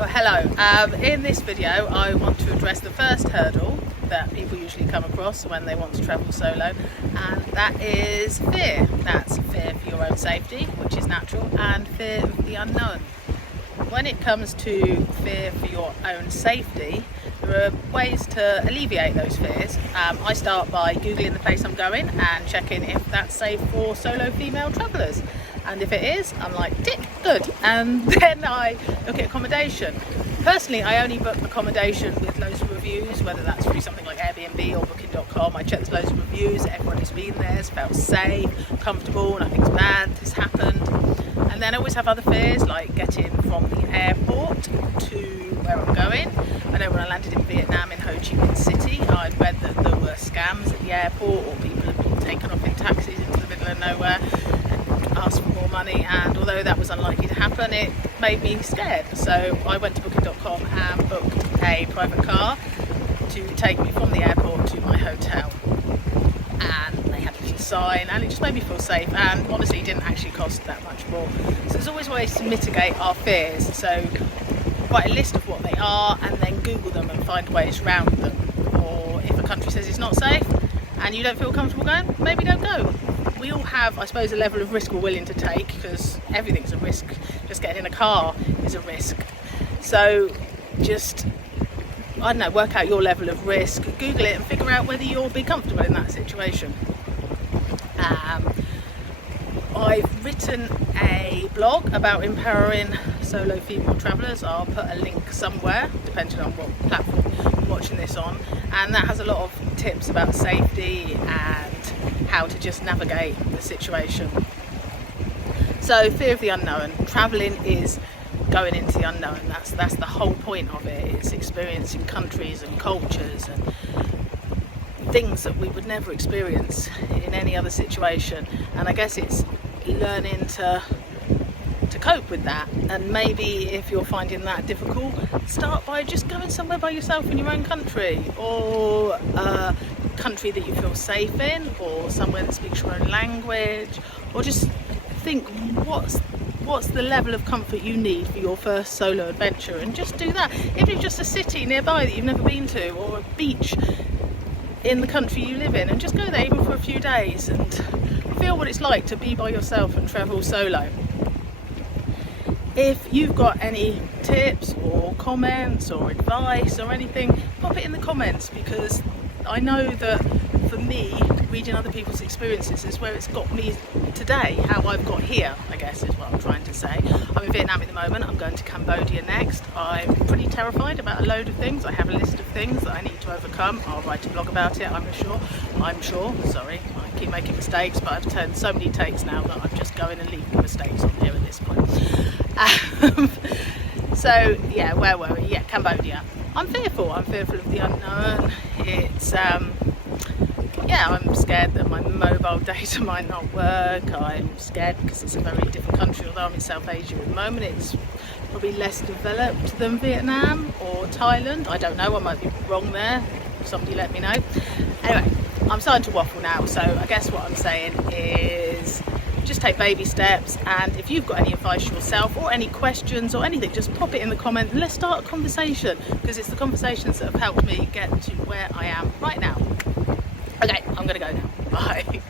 Well, hello. In this video I want to address the first hurdle that people usually come across when they want to travel solo, and that is fear. That's fear for your own safety, which is natural, and fear of the unknown. When it comes to fear for your own safety, there are ways to alleviate those fears. I start by Googling the place I'm going and checking if that's safe for solo female travellers. And if it is, I'm like, tick, good. And then I look at accommodation. Personally, I only book accommodation with loads of reviews, whether that's through something like Airbnb or booking.com. I check loads of reviews, everyone who's been there has felt safe, comfortable, nothing's bad has happened. And then I always have other fears, like getting from the airport to where I'm going. I know when I landed in Vietnam in Ho Chi Minh City, I'd read that there were scams at the airport, or people had been taken off in taxis into the middle of nowhere and asked for more money, and although that was unlikely to happen, it made me scared. So I went to booking.com and booked a private car to take me from the airport to my hotel. And they had a little sign, and it just made me feel safe, and honestly it didn't actually cost that much more. So there's always ways to mitigate our fears. So write a list of what they are and then Google them and find ways around them. Or if a country says it's not safe and you don't feel comfortable going, maybe don't go. We all have, I suppose, a level of risk we're willing to take, because everything's a risk. Just getting in a car is a risk. So just, I don't know, work out your level of risk, Google it and figure out whether you'll be comfortable in that situation. I've written a blog about empowering solo female travellers. I'll put a link somewhere, depending on what platform you're watching this on, and that has a lot of tips about safety and how to just navigate the situation. So fear of the unknown. Travelling is going into the unknown. That's the whole point of it. It's experiencing countries and cultures and things that we would never experience in any other situation. And I guess it's learning to cope with that. And maybe if you're finding that difficult, start by just going somewhere by yourself in your own country, or a country that you feel safe in, or somewhere that speaks your own language, or just think what's the level of comfort you need for your first solo adventure, and just do that. If it's just a city nearby that you've never been to, or a beach in the country you live in, and just go there even for a few days and feel what it's like to be by yourself and travel solo. If you've got any tips or comments or advice or anything, pop it in the comments, because I know that for me, reading other people's experiences is where it's got me today, how I've got here, I guess is what I'm trying to say. I'm in Vietnam at the moment, I'm going to Cambodia next. I'm pretty terrified about a load of things. I have a list of things that I need to overcome. I'll write a blog about it, I'm sure, sorry, I keep making mistakes, but I've turned so many takes now that I'm just going and leaving mistakes on here at this point. So yeah, where were we? Yeah, Cambodia. I'm fearful of the unknown. It's yeah, I'm scared that my mobile data might not work. I'm scared because it's a very different country. Although I'm in South Asia at the moment, it's probably less developed than Vietnam or Thailand. I don't know, I might be wrong there. Somebody let me know. Anyway, I'm starting to waffle now, so I guess what I'm saying is just take baby steps, and if you've got any advice yourself or any questions or anything, just pop it in the comments and let's start a conversation, because it's the conversations that have helped me get to where I am right now. Okay, I'm gonna go now. Bye.